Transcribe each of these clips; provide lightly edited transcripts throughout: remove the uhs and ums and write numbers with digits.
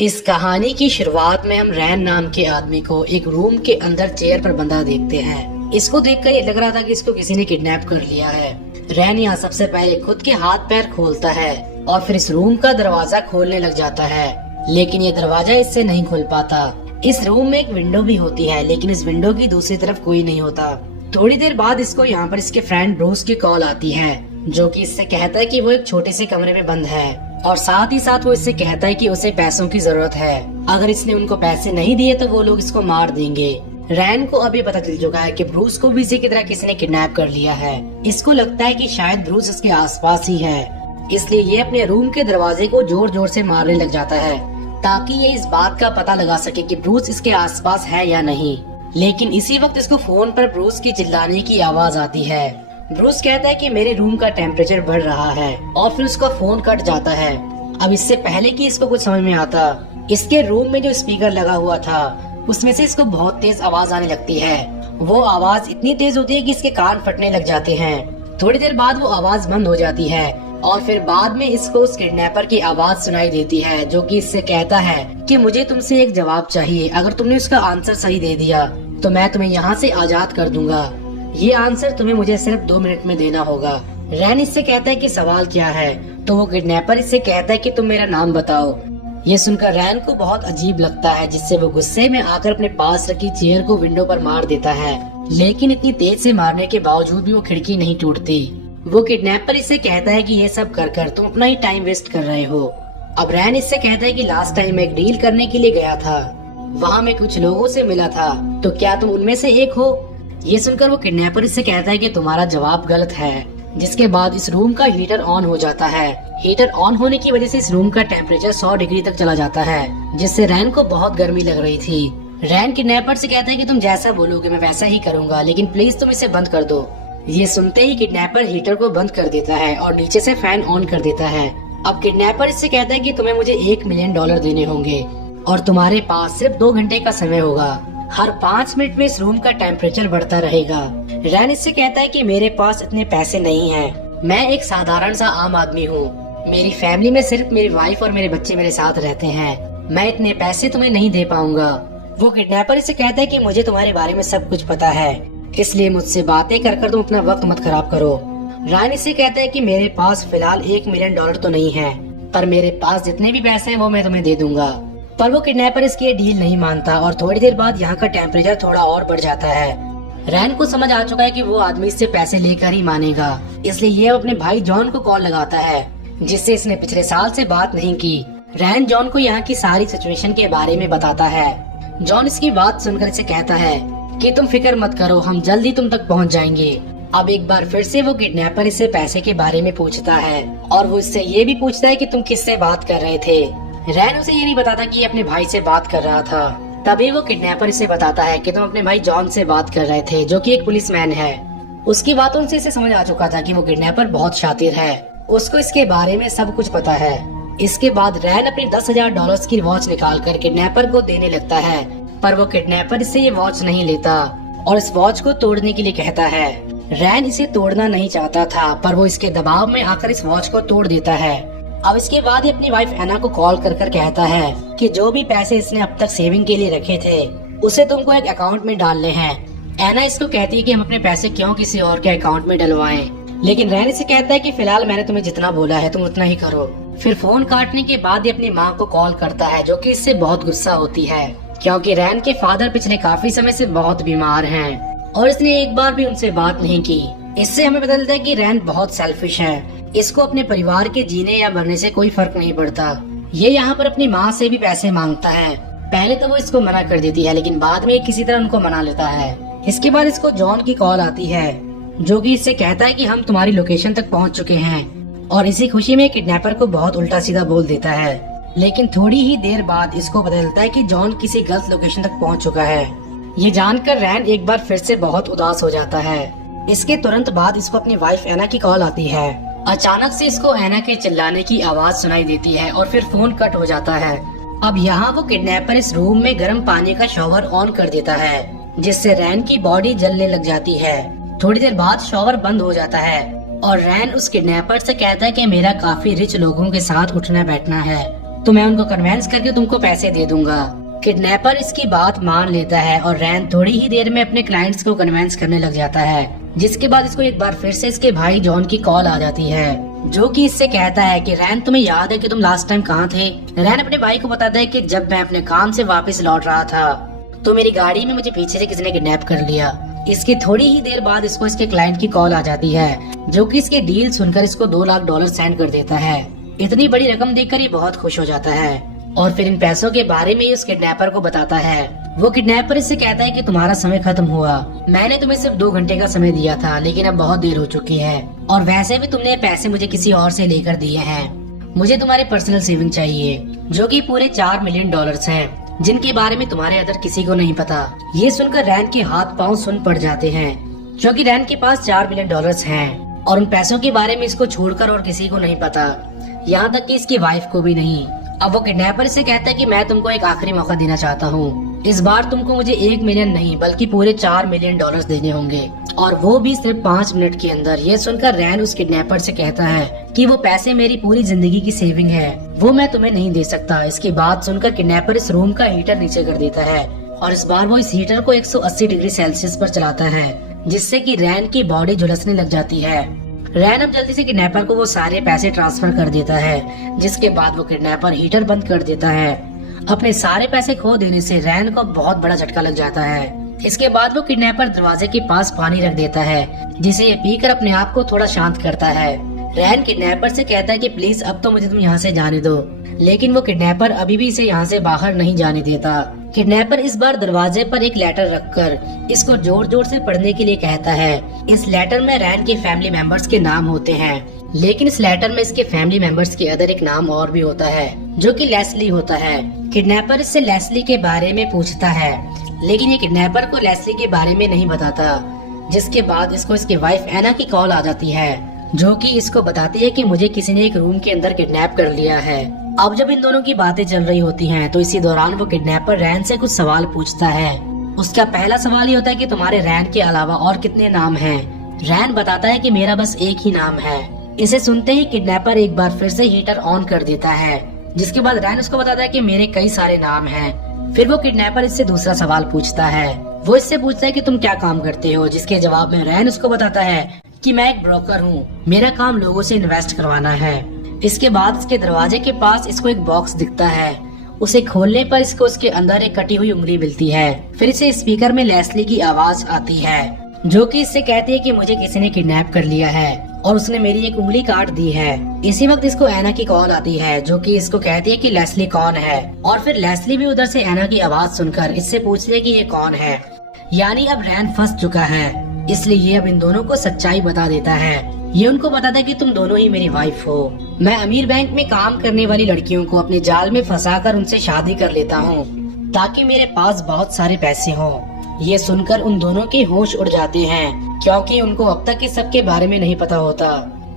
इस कहानी की शुरुआत में हम रैन नाम के आदमी को एक रूम के अंदर चेयर पर बंधा देखते हैं। इसको देखकर ये लग रहा था कि इसको किसी ने किडनैप कर लिया है। रैन यहाँ सबसे पहले खुद के हाथ पैर खोलता है और फिर इस रूम का दरवाजा खोलने लग जाता है, लेकिन ये दरवाजा इससे नहीं खुल पाता। इस रूम में एक विंडो भी होती है, लेकिन इस विंडो की दूसरी तरफ कोई नहीं होता। थोड़ी देर बाद इसको यहाँ पर इसके फ्रेंड ब्रूस की कॉल आती है, जो कि इससे कहता है कि वो एक छोटे से कमरे में बंद है और साथ ही साथ वो इससे कहता है कि उसे पैसों की जरूरत है। अगर इसने उनको पैसे नहीं दिए तो वो लोग इसको मार देंगे। रैन को अभी पता चल चुका है कि ब्रूस को भी इसी की तरह किसी ने किडनैप कर लिया है। इसको लगता है कि शायद ब्रूस इसके आसपास ही है, इसलिए ये अपने रूम के दरवाजे को जोर जोर से मारने लग जाता है ताकि ये इस बात का पता लगा सके कि ब्रूस इसके आसपास है या नहीं। लेकिन इसी वक्त इसको फोन पर ब्रूस की चिल्लाने की आवाज आती है। ब्रूस कहता है कि मेरे रूम का टेम्परेचर बढ़ रहा है और फिर उसका फोन कट जाता है। अब इससे पहले कि इसको कुछ समझ में आता, इसके रूम में जो स्पीकर लगा हुआ था उसमें से इसको बहुत तेज आवाज आने लगती है। वो आवाज इतनी तेज होती है कि इसके कान फटने लग जाते हैं। थोड़ी देर बाद वो आवाज बंद हो जाती है और फिर बाद में इसको उस किडनैपर की आवाज सुनाई देती है, जो कि इससे कहता है कि मुझे तुमसे एक जवाब चाहिए। अगर तुमने उसका आंसर सही दे दिया तो मैं तुम्हें यहाँ से आजाद कर दूंगा। ये आंसर तुम्हें मुझे सिर्फ 2 मिनट में देना होगा। रैन इससे कहता है कि सवाल क्या है, तो वो किडनैपर इससे कहता है कि तुम मेरा नाम बताओ। ये सुनकर रैन को बहुत अजीब लगता है, जिससे वो गुस्से में आकर अपने पास रखी चेयर को विंडो पर मार देता है। लेकिन इतनी तेज से मारने के बावजूद भी वो खिड़की नहीं टूटती। वो किडनैपर इससे कहता है कि ये सब कर तुम अपना ही टाइम वेस्ट कर रहे हो। अब रैन इससे कहता है कि लास्ट टाइम मैं एक डील करने के लिए गया था, वहाँ मैं कुछ लोगों से मिला था, तो क्या तुम उनमें से एक हो? ये सुनकर वो किडनैपर इससे कहता है कि तुम्हारा जवाब गलत है। जिसके बाद इस रूम का हीटर ऑन हो जाता है। हीटर ऑन होने की वजह से इस रूम का टेम्परेचर 100 डिग्री तक चला जाता है, जिससे रैन को बहुत गर्मी लग रही थी। रैन किडनैपर से कहता है कि तुम जैसा बोलोगे मैं वैसा ही करूंगा, लेकिन प्लीज तुम इसे बंद कर दो। ये सुनते ही किडनैपर हीटर को बंद कर देता है और नीचे से फैन ऑन कर देता है। अब किडनैपर इससे कहता है कि तुम्हें मुझे $1 मिलियन देने होंगे और तुम्हारे पास सिर्फ 2 घंटे का समय होगा। हर 5 मिनट में इस रूम का टेम्परेचर बढ़ता रहेगा। रैन इससे कहता है कि मेरे पास इतने पैसे नहीं हैं। मैं एक साधारण सा आम आदमी हूँ। मेरी फैमिली में सिर्फ मेरी वाइफ और मेरे बच्चे मेरे साथ रहते हैं। मैं इतने पैसे तुम्हें नहीं दे पाऊंगा। वो किडनैपर इससे कहता है कि मुझे तुम्हारे बारे में सब कुछ पता है, इसलिए मुझसे बातें कर तुम अपना वक्त मत खराब करो। रैन इससे कहता है कि मेरे पास फिलहाल $1 मिलियन तो नहीं है, पर मेरे पास जितने भी पैसे हैं वो मैं तुम्हें दे दूंगा। पर वो किडनैपर इसकी ये डील नहीं मानता और थोड़ी देर बाद यहाँ का टेम्परेचर थोड़ा और बढ़ जाता है। रैन को समझ आ चुका है कि वो आदमी इससे पैसे लेकर ही मानेगा, इसलिए ये अपने भाई जॉन को कॉल लगाता है, जिससे इसने पिछले साल से बात नहीं की। रैन जॉन को यहाँ की सारी सिचुएशन के बारे में बताता है। जॉन इसकी बात सुनकर इसे कहता है कि तुम फिक्र मत करो, हम जल्दी तुम तक पहुँच जाएंगे। अब एक बार फिर से वो किडनैपर इससे पैसे के बारे में पूछता है और वो इससे ये भी पूछता है कि तुम किससे बात कर रहे थे। रैन उसे ये नहीं बताता कि अपने भाई से बात कर रहा था। तभी वो किडनैपर इसे बताता है कि तुम अपने भाई जॉन से बात कर रहे थे, जो कि एक पुलिसमैन है। उसकी बातों से इसे समझ आ चुका था कि वो किडनैपर बहुत शातिर है, उसको इसके बारे में सब कुछ पता है। इसके बाद रैन अपनी $10,000 की वॉच निकालकर किडनैपर को देने लगता है, पर वो किडनैपर इससे ये वॉच नहीं लेता और इस वॉच को तोड़ने के लिए कहता है। रैन इसे तोड़ना नहीं चाहता था, पर वो इसके दबाव में आकर इस वॉच को तोड़ देता है। अब इसके बाद ये अपनी वाइफ एना को कॉल कर कहता है कि जो भी पैसे इसने अब तक सेविंग के लिए रखे थे उसे तुमको एक अकाउंट में डालने हैं। एना इसको कहती है कि हम अपने पैसे क्यों किसी और के अकाउंट में डलवाएं, लेकिन रैन इसे कहता है कि फिलहाल मैंने तुम्हें जितना बोला है तुम उतना ही करो। फिर फोन काटने के बाद ये अपनी माँ को कॉल करता है, जो कि इससे बहुत गुस्सा होती है, क्योंकि रैन के फादर पिछले काफी समय से बहुत बीमार हैं और इसने एक बार भी उनसे बात नहीं की। इससे हमें पता चलता है कि रैन बहुत सेल्फिश है, इसको अपने परिवार के जीने या मरने से कोई फर्क नहीं पड़ता। ये यहाँ पर अपनी माँ से भी पैसे मांगता है। पहले तो वो इसको मना कर देती है, लेकिन बाद में किसी तरह उनको मना लेता है। इसके बाद इसको जॉन की कॉल आती है, जो कि इससे कहता है कि हम तुम्हारी लोकेशन तक पहुँच चुके हैं, और इसी खुशी में किडनैपर को बहुत उल्टा सीधा बोल देता है। लेकिन थोड़ी ही देर बाद इसको पता चलता है कि जॉन किसी गलत लोकेशन तक पहुँच चुका है। ये जानकर रैन एक बार फिर से बहुत उदास हो जाता है। इसके तुरंत बाद इसको अपनी वाइफ एना की कॉल आती है। अचानक से इसको एना के चिल्लाने की आवाज सुनाई देती है और फिर फोन कट हो जाता है। अब यहाँ वो किडनैपर इस रूम में गर्म पानी का शॉवर ऑन कर देता है, जिससे रैन की बॉडी जलने लग जाती है। थोड़ी देर बाद शॉवर बंद हो जाता है और रैन उस किडनैपर से कहता है कि मेरा काफी रिच लोगों के साथ उठना बैठना है तो मैं उनको कन्वेंस करके तुमको पैसे दे दूंगा। किडनैपर इसकी बात मान लेता है और रैन थोड़ी ही देर में अपने क्लाइंट्स को कन्वेंस करने लग जाता है। जिसके बाद इसको एक बार फिर से इसके भाई जॉन की कॉल आ जाती है, जो कि इससे कहता है कि रैन तुम्हें याद है कि तुम लास्ट टाइम कहाँ थे। रैन अपने भाई को बताता है कि जब मैं अपने काम से वापस लौट रहा था तो मेरी गाड़ी में मुझे पीछे से किसी ने किडनैप कर लिया। इसकी थोड़ी ही देर बाद इसको इसके क्लाइंट की कॉल आ जाती है, जो कि इसके डील सुनकर इसको $2 लाख सेंड कर देता है। इतनी बड़ी रकम देखकर ये बहुत खुश हो जाता है और फिर इन पैसों के बारे में उस किडनैपर को बताता है। वो किडनैपर इससे कहता है कि तुम्हारा समय खत्म हुआ, मैंने तुम्हें सिर्फ 2 घंटे का समय दिया था, लेकिन अब बहुत देर हो चुकी है और वैसे भी तुमने पैसे मुझे किसी और से लेकर दिए हैं। मुझे तुम्हारे पर्सनल सेविंग चाहिए, जो कि पूरे $4 मिलियन हैं, जिनके बारे में तुम्हारे अदर किसी को नहीं पता। ये सुनकर रैन के हाथ पांव सुन पड़ जाते हैं, क्योंकि रैन के पास $4 मिलियन हैं और उन पैसों के बारे में इसको छोड़कर और किसी को नहीं पता, यहाँ तक कि इसकी वाइफ को भी नहीं। अब वो किडनैपर से कहता है कि मैं तुमको एक आखिरी मौका देना चाहता हूँ। इस बार तुमको मुझे 1 मिलियन नहीं बल्कि पूरे $4 मिलियन देने होंगे, और वो भी सिर्फ 5 मिनट के अंदर। ये सुनकर रैन उस किडनैपर से कहता है कि वो पैसे मेरी पूरी जिंदगी की सेविंग है, वो मैं तुम्हें नहीं दे सकता। इसकी बात सुनकर किडनैपर इस रूम का हीटर नीचे कर देता है और इस बार वो इस हीटर को 180 डिग्री सेल्सियस पर चलाता है, जिससे कि रैन की बॉडी झुलसने लग जाती है। रैन अब जल्दी से किडनैपर को वो सारे पैसे ट्रांसफर कर देता है, जिसके बाद वो किडनैपर हीटर बंद कर देता है। अपने सारे पैसे खो देने से रैन को बहुत बड़ा झटका लग जाता है। इसके बाद वो किडनैपर दरवाजे के पास पानी रख देता है, जिसे ये पीकर अपने आप को थोड़ा शांत करता है। रैन किडनैपर से कहता है कि प्लीज अब तो मुझे तुम यहाँ से जाने दो, लेकिन वो किडनैपर अभी भी इसे यहाँ से बाहर नहीं जाने देता। किडनैपर इस बार दरवाजे पर एक लेटर रखकर इसको जोर जोर से पढ़ने के लिए कहता है। इस लेटर में रैन के फैमिली मेंबर्स के नाम होते हैं, लेकिन इस लेटर में इसके फैमिली मेंबर्स के अदर एक नाम और भी होता है, जो कि लेस्ली होता है। किडनैपर इससे लेस्ली के बारे में पूछता है, लेकिन ये किडनैपर को लेस्ली के बारे में नहीं बताता। जिसके बाद इसको इसकी वाइफ एना की कॉल आ जाती है, जो कि इसको बताती है कि मुझे किसी ने एक रूम के अंदर किडनैप कर लिया है। अब जब इन दोनों की बातें चल रही होती हैं, तो इसी दौरान वो किडनैपर रैन से कुछ सवाल पूछता है। उसका पहला सवाल ये होता है कि तुम्हारे रैन के अलावा और कितने नाम हैं? रैन बताता है कि मेरा बस एक ही नाम है। इसे सुनते ही किडनैपर एक बार फिर से हीटर ऑन कर देता है, जिसके बाद रैन उसको बताता है कि मेरे कई सारे नाम हैं। फिर वो किडनैपर इससे दूसरा सवाल पूछता है। वो इससे पूछता है कि तुम क्या काम करते हो, जिसके जवाब में रैन उसको बताता है कि मैं एक ब्रोकर हूँ, मेरा काम लोगों से इन्वेस्ट करवाना है। इसके बाद इसके दरवाजे के पास इसको एक बॉक्स दिखता है। उसे खोलने पर इसको उसके अंदर एक कटी हुई उंगली मिलती है। फिर इसे स्पीकर में लेस्ली की आवाज आती है, जो कि इससे कहती है कि मुझे किसी ने किडनैप कर लिया है और उसने मेरी एक उंगली काट दी है। इसी वक्त इसको एना की कॉल आती है, जो कि इसको कहती है कि लेस्ली कौन है, और फिर लेस्ली भी उधर से एना की आवाज सुनकर इससे पूछती है कि ये कौन है। यानी अब रैन फंस चुका है, इसलिए ये अब इन दोनों को सच्चाई बता देता है। ये उनको बताता है कि तुम दोनों ही मेरी वाइफ हो। मैं अमीर बैंक में काम करने वाली लड़कियों को अपने जाल में फंसाकर उनसे शादी कर लेता हूँ, ताकि मेरे पास बहुत सारे पैसे हों। ये सुनकर उन दोनों के होश उड़ जाते हैं, क्योंकि उनको अब तक इस सब के बारे में नहीं पता होता।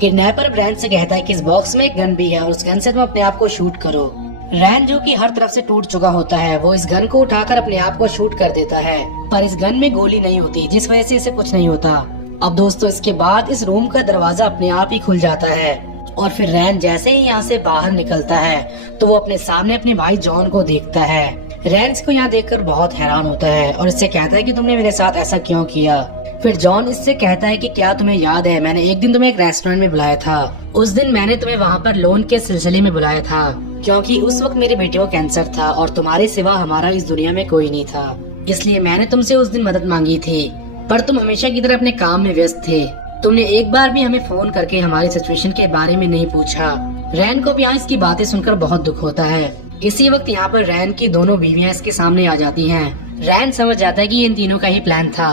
किडनैपर रैन से कहता है कि इस बॉक्स में एक गन भी है और उस गन से तुम अपने आप को शूट करो। रैन, जो कि हर तरफ से टूट चुका होता है, वो इस गन को उठाकर अपने आप को शूट कर देता है, पर इस गन में गोली नहीं होती, जिस वजह से इसे कुछ नहीं होता। अब दोस्तों, इसके बाद इस रूम का दरवाजा अपने आप ही खुल जाता है और फिर रैन जैसे ही यहाँ से बाहर निकलता है तो वो अपने सामने अपने भाई जॉन को देखता है। रैन इसको यहाँ देखकर बहुत हैरान होता है और इससे कहता है कि तुमने मेरे साथ ऐसा क्यों किया। फिर जॉन इससे कहता है कि क्या तुम्हें याद है, मैंने एक दिन तुम्हें एक रेस्टोरेंट में बुलाया था। उस दिन मैंने तुम्हें वहाँ पर लोन के सिलसिले में बुलाया था, क्योंकि उस वक्त मेरे बेटे को कैंसर था और तुम्हारे सिवा हमारा इस दुनिया में कोई नहीं था। इसलिए मैंने तुमसे उस दिन मदद मांगी थी, पर तुम हमेशा की तरह अपने काम में व्यस्त थे। तुमने एक बार भी हमें फोन करके हमारी सिचुएशन के बारे में नहीं पूछा। रैन को भी यहाँ इसकी बातें सुनकर बहुत दुख होता है। इसी वक्त यहाँ पर रैन की दोनों बीवियां इसके सामने आ जाती हैं। रैन समझ जाता है कि इन तीनों का ही प्लान था।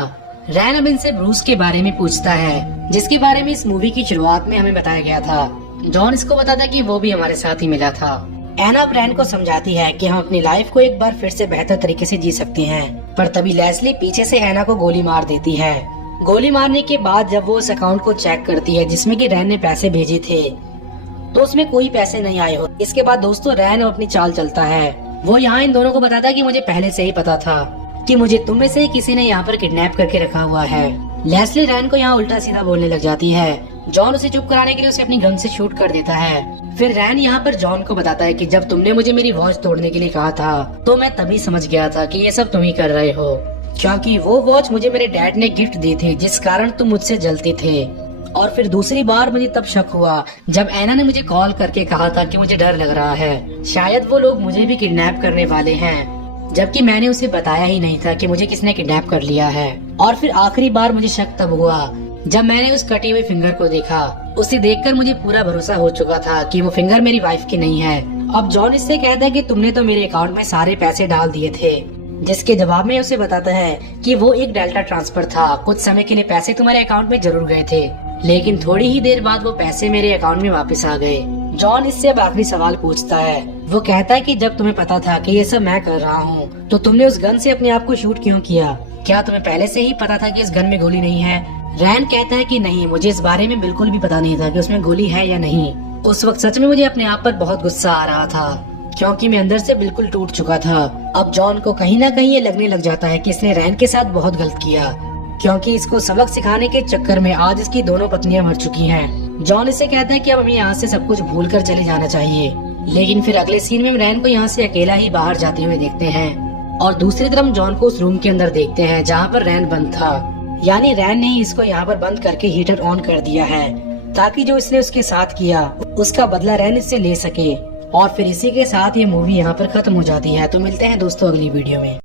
रैन अब इनसे ब्रूस के बारे में पूछता है, जिसके बारे में इस मूवी की शुरुआत में हमें बताया गया था। जॉन इसको बताता है कि वो भी हमारे साथ ही मिला था। एना अब रैन को समझाती है कि हम अपनी लाइफ को एक बार फिर से बेहतर तरीके से जी सकते हैं, पर तभी लेस्ली पीछे से एना को गोली मार देती है। गोली मारने के बाद जब वो उस अकाउंट को चेक करती है जिसमें कि रैन ने पैसे भेजे थे, तो उसमें कोई पैसे नहीं आए हो। इसके बाद दोस्तों रैन अपनी चाल चलता है। वो यहाँ इन दोनों को बताता है कि मुझे पहले से ही पता था कि मुझे तुम में से ही किसी ने यहाँ पर किडनैप करके रखा हुआ है। लेस्ली रैन को यहाँ उल्टा सीधा बोलने लग जाती है। जॉन उसे चुप कराने के लिए उसे अपनी गन से शूट कर देता है। फिर रैन यहाँ पर जॉन को बताता है कि जब तुमने मुझे मेरी वॉच तोड़ने के लिए कहा था तो मैं तभी समझ गया था कि ये सब तुम ही कर रहे हो, क्योंकि वो वॉच मुझे मेरे डैड ने गिफ्ट दी थी जिस कारण तुम मुझसे जलते थे। और फिर दूसरी बार मुझे तब शक हुआ जब ऐना ने मुझे कॉल करके कहा था कि मुझे डर लग रहा है, शायद वो लोग मुझे भी किडनैप करने वाले हैं, जबकि मैंने उसे बताया ही नहीं था कि मुझे किसने किडनैप कर लिया है। और फिर आखिरी बार मुझे शक तब हुआ जब मैंने उस कटी हुई फिंगर को देखा। उसे देखकर मुझे पूरा भरोसा हो चुका था कि वो फिंगर मेरी वाइफ की नहीं है। अब जॉन इससे कहता है कि तुमने तो मेरे अकाउंट में सारे पैसे डाल दिए थे, जिसके जवाब में उसे बताता है कि वो एक डेल्टा ट्रांसफर था। कुछ समय के लिए पैसे तुम्हारे अकाउंट में जरूर गए थे, लेकिन थोड़ी ही देर बाद वो पैसे मेरे अकाउंट में वापस आ गए। जॉन इससे अब आखिरी सवाल पूछता है। वो कहता है कि जब तुम्हें पता था कि ये सब मैं कर रहा हूँ तो तुमने उस गन से अपने आप को शूट क्यों किया? क्या तुम्हें पहले से ही पता था कि इस गन में गोली नहीं है? रैन कहता है कि नहीं, मुझे इस बारे में बिल्कुल भी पता नहीं था कि उसमें गोली है या नहीं। उस वक्त सच में मुझे अपने आप पर बहुत गुस्सा आ रहा था, क्योंकि मैं अंदर से बिल्कुल टूट चुका था। अब जॉन को कहीं ना कहीं ये लगने लग जाता है कि इसने रैन के साथ बहुत गलत किया, क्योंकि इसको सबक सिखाने के चक्कर में आज इसकी दोनों पत्नियां मर चुकी हैं। जॉन इसे कहता है कि अब हमें यहाँ से सब कुछ भूल कर चले जाना चाहिए, लेकिन फिर अगले सीन में रैन को यहाँ से अकेला ही बाहर जाते हुए देखते हैं और दूसरी तरफ जॉन को उस रूम के अंदर देखते हैं जहाँ पर रैन बंद था। यानी रैन ने इसको यहाँ पर बंद करके हीटर ऑन कर दिया है ताकि जो इसने उसके साथ किया उसका बदला रैन इससे ले सके। और फिर इसी के साथ ये मूवी यहाँ पर खत्म हो जाती है। तो मिलते हैं दोस्तों अगली वीडियो में।